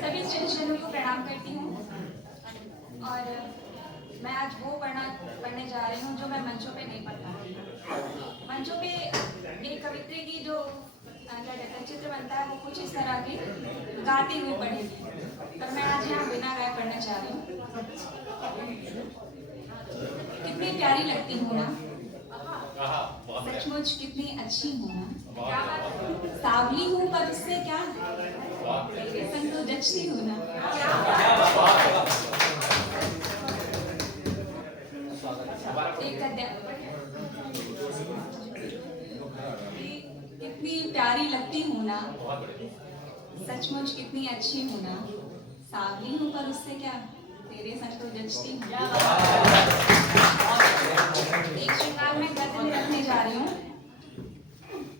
सभी स्टूडेंट्स को प्रणाम करती हूँ और मैं आज वो पढ़ने जा रही हूँ जो मैं मंचों पे नहीं पढ़ पाती। मंचों पे एक कवित्री की जो क्या कहते हैं चित्र बनता है वो कुछ इस तरह की गाती हुई पढ़ेगी, पर मैं आज यहाँ बिना गाए पढ़ने जा रही हूँ। कितनी प्यारी लगती हूँ ना, सचमुच कितनी अच्छी हूँ ना, सावली हूँ पर उससे क्या, तेरे संग तो जचती हूँ ना। एक कितनी प्यारी लगती हूँ ना, सचमुच कितनी अच्छी हूँ ना, सावली हूँ पर उससे क्या, तेरे संग तो जचती हूँ। एक श्रृंगार में गद्य में रखने जा रही हूँ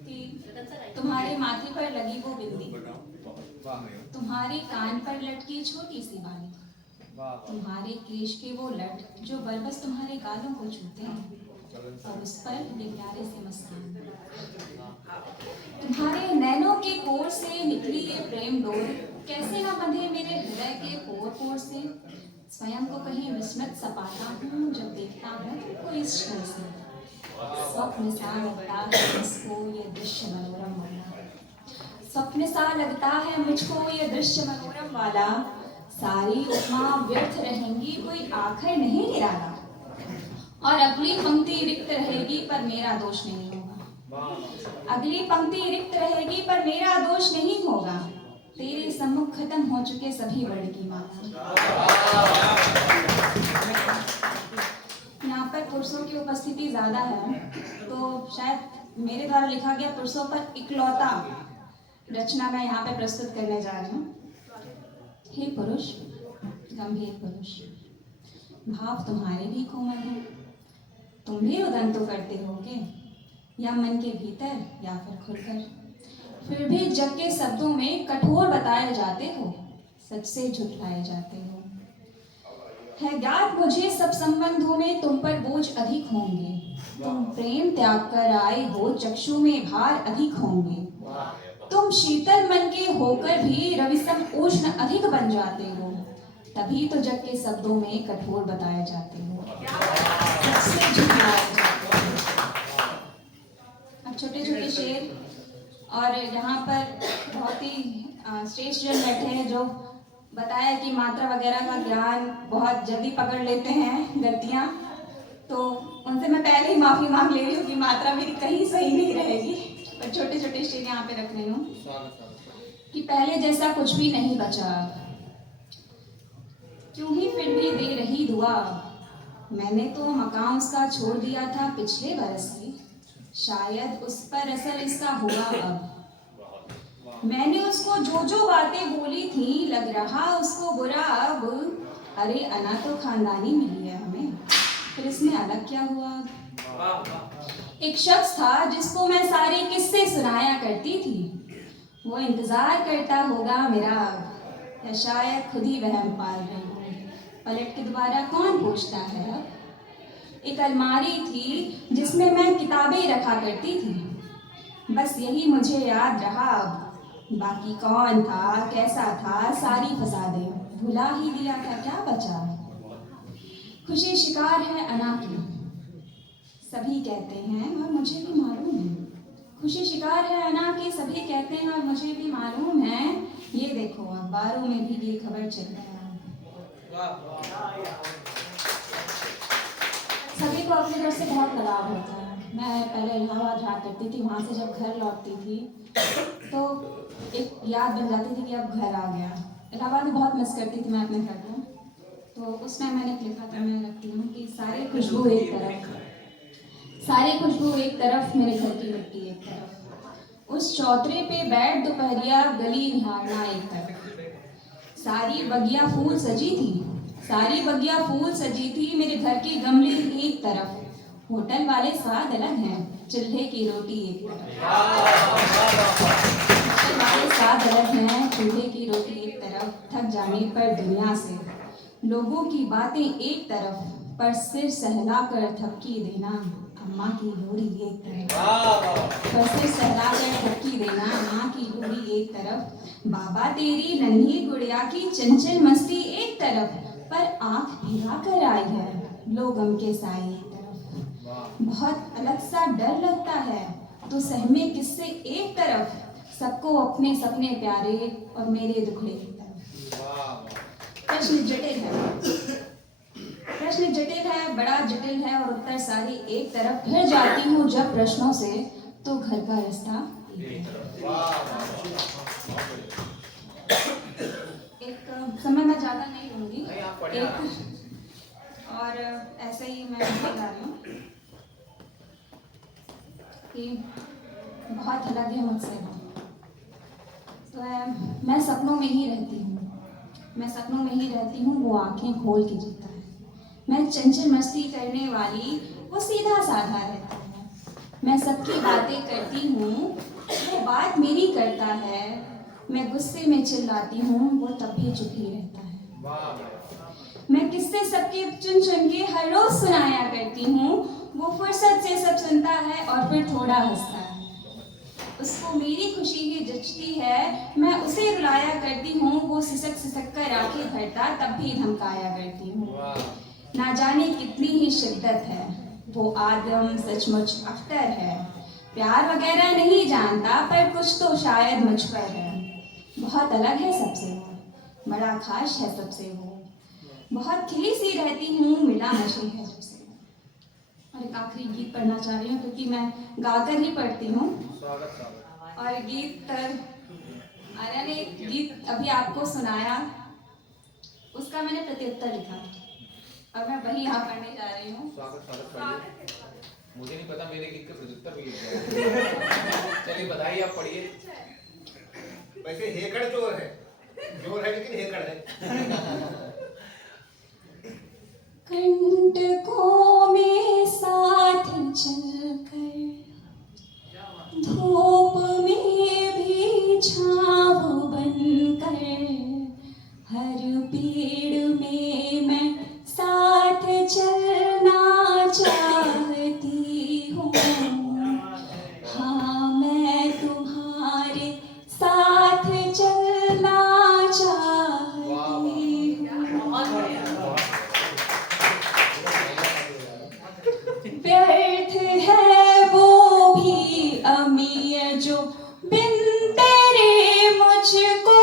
कि तुम्हारे माथे पर लगी वो बिंदी, तुम्हारे कान पर लटकी छोटी सी बाली, तुम्हारे केश के वो लट जो बरबस तुम्हारे गालों को छूते हैं और उस पर ये प्यारे से मुस्कान, तुम्हारे नैनों के कोर से निकली ये प्रेम डोर, कैसे ना बंधे मेरे हृदय के पोर पोर से, स्वयं को कहीं विस्मृत सा पाता हूँ जब देखता हूँ तुमको इस क्षण से, स्वप्न सा लगता है इसको ये दृश्य मनोरम वाला, स्वप्न सा लगता है मुझको ये दृश्य मनोरम वाला, सारी उपमा व्यर्थ रहेंगी कोई आखिर नहीं निराला, और अगली पंक्ति रिक्त रहेगी पर मेरा दोष नहीं होगा, अगली पंक्ति रिक्त रहेगी पर मेरा दोष नहीं होगा, तेरे सम्मुख खत्म हो चुके सभी वर्ण की माला। यहाँ पर पुरुषों की उपस्थिति ज्यादा है तो शायद मेरे द्वारा लिखा गया पुरुषों पर इकलौता रचना मैं यहाँ पे प्रस्तुत करने जा रही हूँ। हे पुरुष, गंभीर पुरुष, भाव तुम्हारे भी कोमल हैं, तुम भी रुदन तो करते होगे या मन के भीतर या फिर खुलकर, फिर भी जग के शब्दों में कठोर बताए जाते हो, सच से झुठलाए जाते हो। है ज्ञात मुझे सब संबंधों में तुम पर बोझ अधिक होंगे, तुम प्रेम त्याग कर आए हो चक्षु में भार अधिक होंगे, तुम शीतल मन के होकर भी रविसम उष्ण अधिक बन जाते हो, तभी तो जग के शब्दों में कठोर बताए जाते हो, सबसे झुठलाए जाते हो। अब छोटे छोटे शेर, और यहाँ पर बहुत ही श्रेष्ठ जन बैठे हैं जो बताया कि मात्रा वगैरह का ज्ञान बहुत जल्दी पकड़ लेते हैं गलतियाँ, तो उनसे मैं पहले ही माफ़ी मांग ले रही हूँ कि मात्रा मेरी कहीं सही नहीं रहेगी, पर छोटे छोटे शेर यहाँ पे रख रही हूँ कि पहले जैसा कुछ भी नहीं बचा, क्यों ही फिर भी दे रही दुआ, मैंने तो मकान उसका छोड़ दिया था पिछले बरस ही, शायद उस पर असर इसका हुआ अब, मैंने उसको जो जो बातें बोली थी लग रहा उसको बुरा अब, अरे अना तो खानदानी मिली है हमें, फिर इसमें अलग क्या हुआ। एक शख्स था जिसको मैं सारे किस्से सुनाया करती थी, वो इंतजार करता होगा मेरा, या शायद खुद ही वहम पाल रही हूँ, पलट के दोबारा कौन पूछता है अब। एक अलमारी थी जिसमें मैं किताबें रखा करती थी, बस यही मुझे याद रहा अब, बाकी कौन था कैसा था सारी फसादे भुला ही दिया था, क्या बचा। खुशी शिकार है अना की, सभी कहते हैं और मुझे भी मालूम है, खुशी शिकार है अना की सभी कहते हैं और मुझे भी मालूम है, ये देखो अखबारों में भी ये खबर चल रहा है। सभी को अपने घर से बहुत लगाव होता है, मैं पहले इलाहाबाद रहा करती थी, वहाँ से जब घर लौटती थी तो एक याद बन जाती थी कि अब घर आ गया। इलाहाबाद में बहुत मिस करती थी मैं अपने घर को, तो उसमें मैंने लिखा था, मैं रखती हूँ कि सारी खुशबू एक तरफ, सारी खुशबू एक तरफ, मेरे घर की मिट्टी एक तरफ, उस चौतरे पे बैठ दोपहरिया गली निहारना एक तरफ, सारी बगिया फूल सजी थी, सारी बगिया फूल सजी थी, मेरे घर के गमले एक तरफ, होटल वाले स्वाद अलग हैं, चूल्हे की रोटी एक तरफ, होटल वाले स्वाद अलग हैं, चूल्हे की रोटी एक तरफ, थक जाने पर दुनिया से लोगों की बातें एक तरफ, पर सिर सहला कर थपकी देना अम्मा की लोरी एक तरफ। बसे सहला कर ठपकी देना, माँ की डोरी एक तरफ, बाबा तेरी नन्ही गुड़िया की चंचल मस्ती एक तरफ, पर आंख भिगा कर आई है लो गम के साए एक तरफ। बहुत अलग सा डर लगता है तो सहमे किससे एक तरफ, सबको अपने सपने प्यारे और मेरे दुखड़े एक तरफ। प्रश्न जटिल है, प्रश्न जटिल है, बड़ा जटिल है, और उत्तर सारी एक तरफ। फिर जाती हूँ जब प्रश्नों से तो घर का रास्ता एक समय मैं ज्यादा नहीं लूंगी, और ऐसे ही मैं बता रही हूँ कि बहुत अलग है मुझसे वो। तो मैं सपनों में ही रहती हूँ, मैं सपनों में ही रहती हूँ, वो आंखें खोल के जीता है। मैं चंचल मस्ती करने वाली, वो सीधा साधा रहता है। मैं सबकी बातें करती हूँ, वो बात मेरी करता है। मैं गुस्से में चिल्लाती हूँ, वो तब भी चुप ही रहता है। मैं किस्से सबके चुन चुन के हर रोज सुनाया करती हूँ, वो फुर्सत से सब सुनता है और फिर थोड़ा हंसता है। उसको मेरी खुशी ही जचती है, मैं उसे रुलाया करती हूँ, वो सिसक सिसक कर आंखें भरता तब भी धमकाया करती हूँ। ना जाने कितनी ही शिद्दत है, वो आदम सचमुच अख्तर है। प्यार वगैरह नहीं जानता पर कुछ तो शायद मुझ पर है। बहुत अलग है सबसे वो, बड़ा खास है सबसे वो। बहुत खिली सी रहती हूँ, मिला नशे है सबसे। और एक आखिरी गीत पढ़ना चाह रही हूँ क्योंकि मैं गाकर ही पढ़ती हूँ। और गीत आर्या ने एक गीत अभी आपको सुनाया, उसका मैंने प्रत्युत्तर लिखा और मैं वही यहाँ पढ़ने जा रही हूँ। मुझे नहीं पता मेरे गीत का प्रत्युत्तर भी लिखा। चलिए बधाई, आप पढ़िए। वैसे हेकड़ जोर है लेकिन हेकड़ है। कंटकों में साथ चलकर, धूप में भी छाँव बनकर, हर पेड़ में मैं साथ चलना चाहती हूँ। हाँ मैं तुम्हारे साथ चलना चाहती हूँ। व्यर्थ है वो भी अमीर जो बिन तेरे मुझको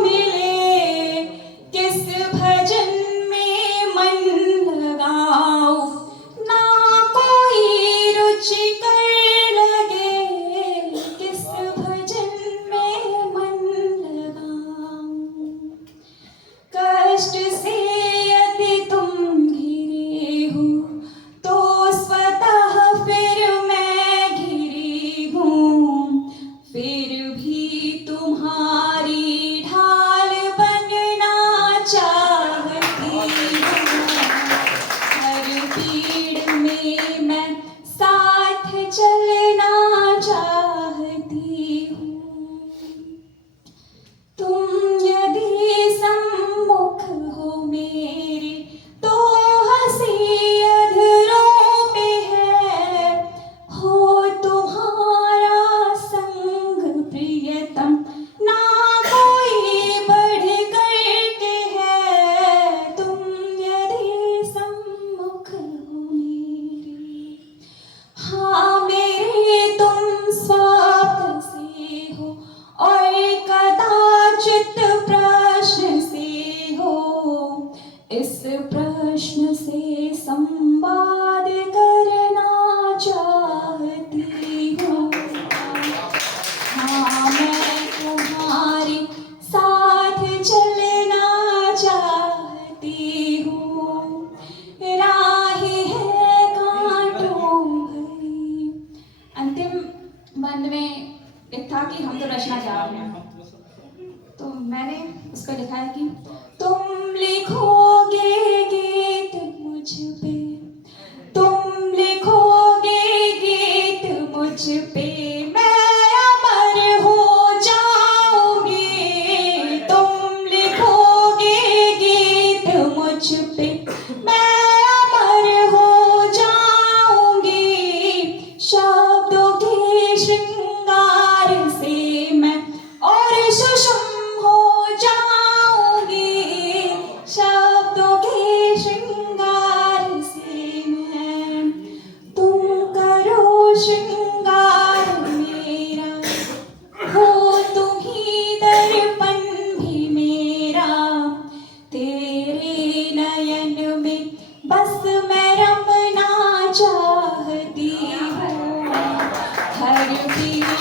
मिले, किस भजन में मन लगाऊं ना कोई रुचि कर लगे, किस भजन में मन लगाऊं। कष्ट से यदि तुम घिरे हो तो स्वतः फिर मैं घिरी हूँ, फिर भी तुम्हारी ढाल बनना चाहती हूँ। हर पीड़ में मैं साथ चलना चाहती हूँ। तुम यदि सम्मुख हो मेरे तो हंसी अधरों पे है, हो तुम्हारा संग प्रियतम ना कोई बढ़ करके है। तुम यदि सम्मुख हो मेरे, हाँ मेरे तुम स्वार्थ से हो और कदाचित प्रश्न से हो, इस प्रश्न से संवाद करना चाहती हूँ। हाँ मैं तुम्हारे साथ चलना चाहती हूँ। राहें है कांटों भरी। अंतिम बंद में एक था कि हम तो रचना जा रहे हैं, तो मैंने उस पर लिखा है कि तुम लिखोगे गीत मुझ पे, तुम लिखोगे गीत मुझ पे, मैं अमर हो जाऊंगी। तुम लिखोगे गीत मुझ पे, मैं अमर हो जाऊंगी। शब्दों की श्रृंखला कि